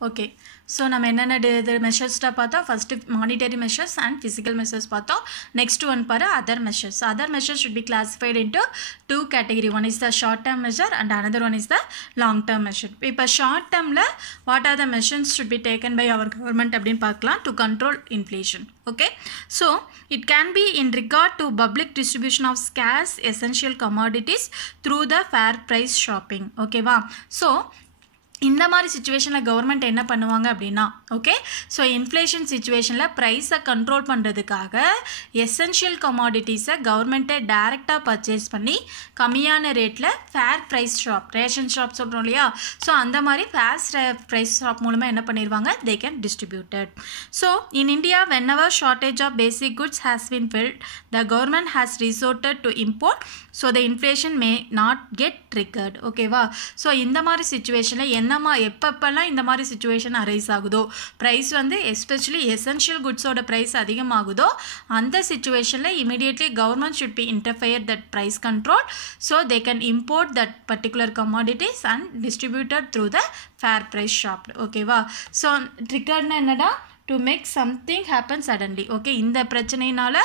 Okay so நம்ம என்னென்ன மெஷர்ஸ்டாக பார்த்தோம் first monetary measures and physical measures பார்த்தோம் நெக்ஸ்ட் ஒன் பாரு other measures should be classified into two category one is the short term measure and another one is the long term measure இப்போ short டேர்மில் what are the measures should be taken by our government அப்படின்னு பார்க்கலாம் to control inflation okay so it can be in regard to public distribution of scarce essential commodities through the fair price shopping okay வா so இந்த மாதிரி சிச்சுவேஷனில் government என்ன பண்ணுவாங்க அப்படின்னா okay so inflation சிச்சுவேஷனில் ப்ரைஸை control பண்ணுறதுக்காக எசென்ஷியல் கமாடிட்டிஸை கவர்மெண்ட்டை டைரெக்டாக பர்ச்சேஸ் பண்ணி கம்மியான ரேட்டில் fair price shop ration shop சொல்கிறோம் இல்லையா ஸோ அந்த மாதிரி ஃபேர் ப்ரைஸ் ஷாப் மூலமாக என்ன பண்ணிடுவாங்க they can distributed so in India whenever shortage of basic goods has been filled the government has resorted to import so the inflation may not get triggered ஓகேவா so இந்த மாதிரி சிச்சுவேஷனில் எப்பப்பெல்லாம் இந்த மாதிரி சிச்சுவேஷன் அரைஸ் ஆகுதோ price வந்து especially essential குட்ஸோட ப்ரைஸ் அதிகமாகுதோ அந்த சிச்சுவேஷனில் immediately government should be interfere that price control so they can import that particular commodities and distributed through the fair price shop ஓகேவா ஸோ ட்ரிகர்ட்னா என்னடா to make something happen suddenly okay இந்த பிரச்சனையினால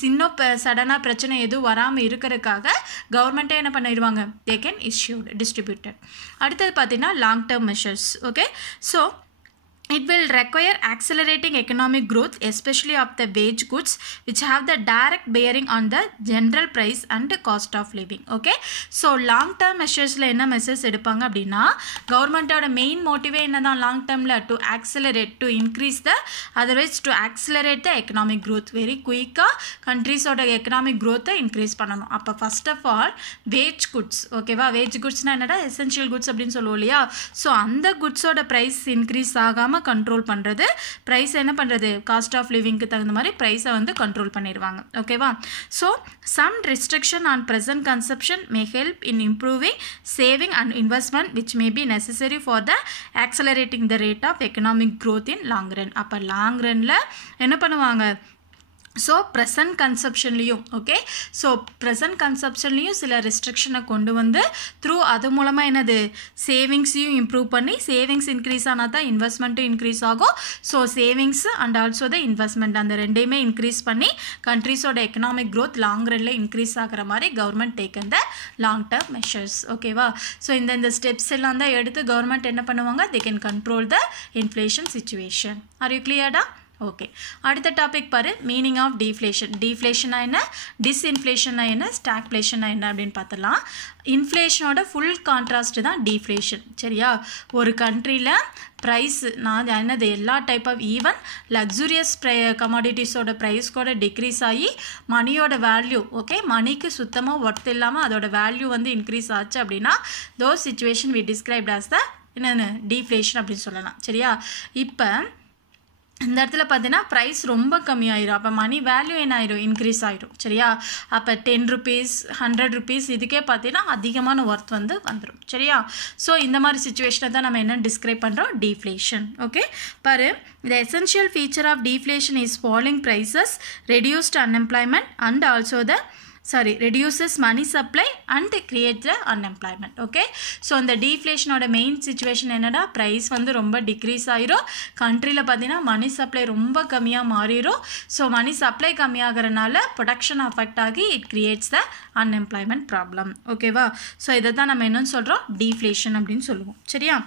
இன்னும் சடனாக பிரச்சனை எதுவும் வராமல் இருக்கிறதுக்காக கவர்மெண்ட்டே என்ன பண்ணிடுவாங்க they can issued distributed அடுத்தது பார்த்தீங்கன்னா long term measures okay so it will require accelerating economic growth especially of the wage goods which have the direct bearing on the general price and cost of living okay so long term measures la enna measures edupanga appadina government oda main motive enna long term la to accelerate to increase the otherwise to accelerate the economic growth very quick countries oda economic growth increase pananum appa first of all wage goods okay va wage goods na enna essential goods appdin solluvom illaya so அந்த goods oda price increase ஆகாம control பண்ணுறது price என்ன பண்ணுறது cost of லிவிங்க்கு தகுந்த மாதிரி ப்ரைஸை வந்து control பண்ணிடுவாங்க ஓகேவா so some restriction on present consumption may help in improving saving and investment which may be necessary for the accelerating the rate of economic growth in long run அப்போ long ரனில் என்ன பண்ணுவாங்க ஸோ ப்ரெசன்ட் கன்சப்ஷன்லேயும் okay so present கன்சப்ஷன்லேயும் சில ரெஸ்ட்ரிக்ஷனை கொண்டு வந்து த்ரூ அது மூலமாக என்னது சேவிங்ஸையும் இம்ப்ரூவ் பண்ணி சேவிங்ஸ் இன்க்ரீஸ் ஆனால் தான் இன்வெஸ்ட்மெண்ட்டும் இன்க்ரீஸ் ஆகும் so savings and also the investment அந்த ரெண்டையுமே இன்க்ரீஸ் பண்ணி கண்ட்ரீஸோட எக்கனாமிக் க்ரோத் லாங் ரனில் இன்க்ரீஸ் ஆகிற மாதிரி government taken the long term measures ஓகேவா ஸோ இந்த ஸ்டெப்ஸ் எல்லாம் தான் எடுத்து கவர்மெண்ட் என்ன பண்ணுவாங்க they can control the inflation situation are you கிளியர்டா ஓகே அடுத்த டாபிக் பாரு மீனிங் ஆஃப் டீஃப்ளேஷனா என்ன டிஸ்இன்ஃப்ளேஷனா என்ன ஸ்டாக்ஃப்ளேஷனா என்ன அப்படின்னு பார்த்தலாம் இன்ஃப்ளேஷனோட ஃபுல் கான்ட்ராஸ்ட் தான் டீஃப்ளேஷன் சரியா ஒரு கண்ட்ரியில் ப்ரைஸ் நான் என்னது எல்லா டைப் ஆஃப் ஈவன் லக்ஸுரியஸ் கமாடிட்டிஸோட ப்ரைஸ் கூட டிக்ரீஸ் ஆகி மணியோட வேல்யூ ஓகே மணிக்கு சுத்தமாக ஒர்த் இல்லாமல் அதோட வேல்யூ வந்து இன்க்ரீஸ் ஆச்சு அப்படின்னா those situation we described as the என்னென்ன டீஃப்ளேஷன் அப்படின்னு சொல்லலாம் சரியா இப்போ இந்த இடத்துல பார்த்தீங்கன்னா ப்ரைஸ் ரொம்ப கம்மியாயிரும் அப்போ மணி வேல்யூ என்ன ஆயிரும் இன்க்ரீஸ் ஆயிரும் சரியா அப்போ 10 rupees 100 rupees இதுக்கே பார்த்தீங்கன்னா அதிகமான ஒர்த் வந்து வந்துடும் சரியா ஸோ இந்த மாதிரி சிச்சுவேஷனை தான் நம்ம என்ன டிஸ்கிரைப் பண்ணுறோம் டீஃப்ளேஷன் ஓகே பாரு the essential feature of deflation is falling prices reduced unemployment and also the reduces money supply and creates the unemployment okay so இந்த deflationோட main situation என்னடா price வந்து ரொம்ப decrease ஆயிரும் countryல பார்த்தீங்கன்னா money supply ரொம்ப கம்மியாக மாறிடும் so money supply கம்மியாகிறனால production affect ஆகி it creates the unemployment problem ஓகேவா so இதை தான் நம்ம என்னன்னு சொல்கிறோம் deflation அப்படின்னு சொல்லுவோம் சரியா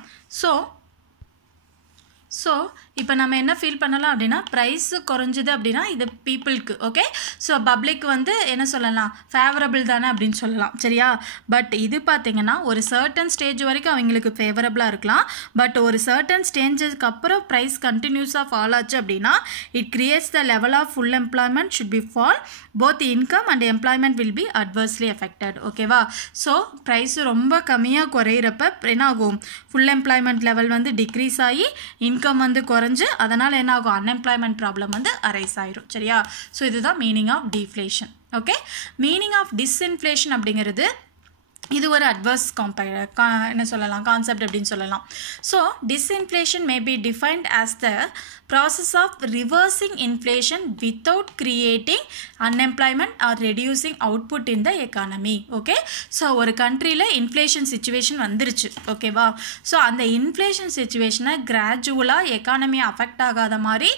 ஸோ இப்போ நம்ம என்ன ஃபீல் பண்ணலாம் அப்படின்னா ப்ரைஸ் குறைஞ்சிது அப்படின்னா இது பீப்புளுக்கு ஓகே ஸோ பப்ளிக் வந்து என்ன சொல்லலாம் ஃபேவரபிள் தானே அப்படின்னு சொல்லலாம் சரியா பட் இது பார்த்திங்கன்னா ஒரு சர்டன் ஸ்டேஜ் வரைக்கும் அவங்களுக்கு ஃபேவரபிளாக இருக்கலாம் பட் ஒரு சர்டன் ஸ்டேஜஸ்க்கு அப்புறம் ப்ரைஸ் கண்டினியூஸாக ஃபால் ஆச்சு அப்படின்னா it creates the level of full employment should be fall both income and employment will be adversely affected ஓகேவா ஸோ ப்ரைஸ் ரொம்ப கம்மியாக குறையிறப்ப என்ன ஆகும் ஃபுல் எம்ப்ளாய்மெண்ட் லெவல் வந்து டிக்ரீஸ் ஆகி இன்கம் வந்து குறைஞ்சு அதனால் என்ன ஆகும் அன்எம்ப்ளாய்மெண்ட் ப்ராப்ளம் வந்து அரைஸ் ஆயிரும் சரியா ஸோ இதுதான் meaning of deflation okay meaning of disinflation அப்படிங்கிறது இது ஒரு அட்வர்ஸ் என்ன சொல்லலாம் கான்செப்ட் அப்படின்னு சொல்லலாம். So disinflation may be defined as the process of reversing inflation without creating unemployment or reducing output in the economy. Okay, so ஒரு கண்ட்ரியில் inflation situation வந்துருச்சு. ஓகேவா, ஸோ அந்த இன்ஃப்ளேஷன் சுச்சுவேஷனை கிராஜுவலாக எக்கானமியை அஃபெக்ட் ஆகாத மாதிரி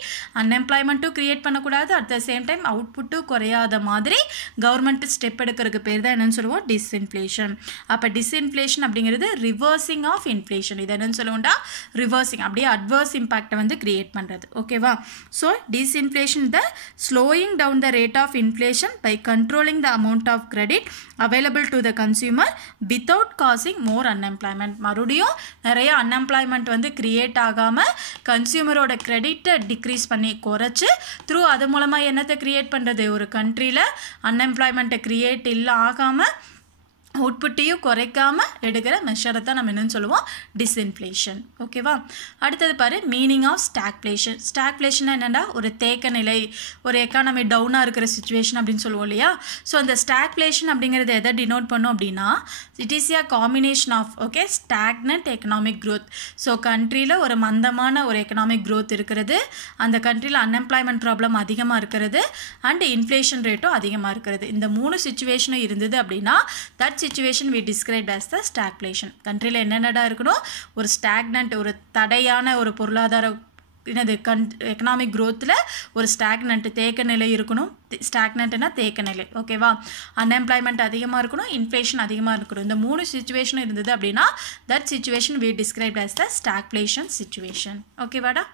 அன்எம்ப்ளாய்மெண்ட்டும் க்ரியேட் பண்ணக்கூடாது, அட் த சேம் டைம் அவுட்புட்டும் குறையாத மாதிரி கவர்மெண்ட் ஸ்டெப் எடுக்கிறதுக்கு பேர் தான் என்னென்னு சொல்லுவோம், டிஸ்இன்ஃப்ளேஷன். அப்போ டிஸ்இன்ஃப்ளேஷன் அப்படிங்கிறது ரிவர்சிங் ஆஃப் இன்ஃப்ளேஷன். இது என்னன்னு சொல்லுவோம்டா, ரிவர்சிங், அப்படியே அட்வர்ஸ் இம்பாக்டை வந்து கிரியேட் பண்ணுறது. ஓகேவா, so disinflation the slowing down the rate of inflation by controlling the amount of credit available to the consumer without causing more unemployment. மறுபடியும் நிறைய அன்எம்ப்ளாய்மெண்ட் வந்து கிரியேட் ஆகாமல் கன்சியூமரோட கிரெடிட்டை டிக்ரீஸ் பண்ணி குறைச்சி த்ரூ அது மூலமாக என்னத்தை கிரியேட் பண்ணுறது, ஒரு கண்ட்ரியில் அன்எம்ப்ளாய்மெண்ட்டை கிரியேட் ஆகாமல் அவுட்புட்டையும் குறைக்காமல் எடுக்கிற மெஷரை தான் நம்ம என்னென்னு சொல்லுவோம், டிஸ்இன்ஃப்ளேஷன். ஓகேவா, அடுத்தது பாரு மீனிங் ஆஃப் ஸ்டாக்ஃப்ளேஷன். ஸ்டாக்ஃப்ளேஷன் என்னென்னா ஒரு தேக்க நிலை, ஒரு எக்கானமி டவுனாக இருக்கிற சுச்சுவேஷன் அப்படின்னு சொல்லுவோம் இல்லையா. ஸோ அந்த ஸ்டாக்ஃப்ளேஷன் அப்படிங்கிறது எதை டினோட் பண்ணும் அப்படின்னா, it is a combination of okay stagnant economic growth. So கண்ட்ரியில் ஒரு மந்தமான ஒரு எக்கனாமிக் க்ரோத் இருக்கிறது, அந்த கண்ட்ரியில் அன்எம்ப்ளாய்மெண்ட் ப்ராப்ளம் அதிகமாக இருக்கிறது, அண்ட் இன்ஃப்ளேஷன் ரேட்டும் அதிகமாக இருக்கிறது. இந்த 3 சுச்சுவேஷனும் இருந்தது அப்படின்னா that situation we described as the stagflation. கண்ட்ரியில் என்னென்னடா இருக்கணும், ஒரு ஸ்டாக்னன்ட், ஒரு தடையான ஒரு பொருளாதார என்னது எக்கனாமிக் க்ரோத்தில் ஒரு ஸ்டாக்னன்ட் தேக்க நிலை இருக்கணும். ஸ்டாக்னன்ட்னா தேக்க நிலை. ஓகேவா, அன்எம்ப்ளாய்மெண்ட் அதிகமாக இருக்கணும், இன்ஃப்ளேஷன் அதிகமாக இருக்கணும். இந்த 3 சுச்சுவேஷனும் இருந்தது அப்படின்னா that situation we described as the stagflation situation. ஓகேவாடா.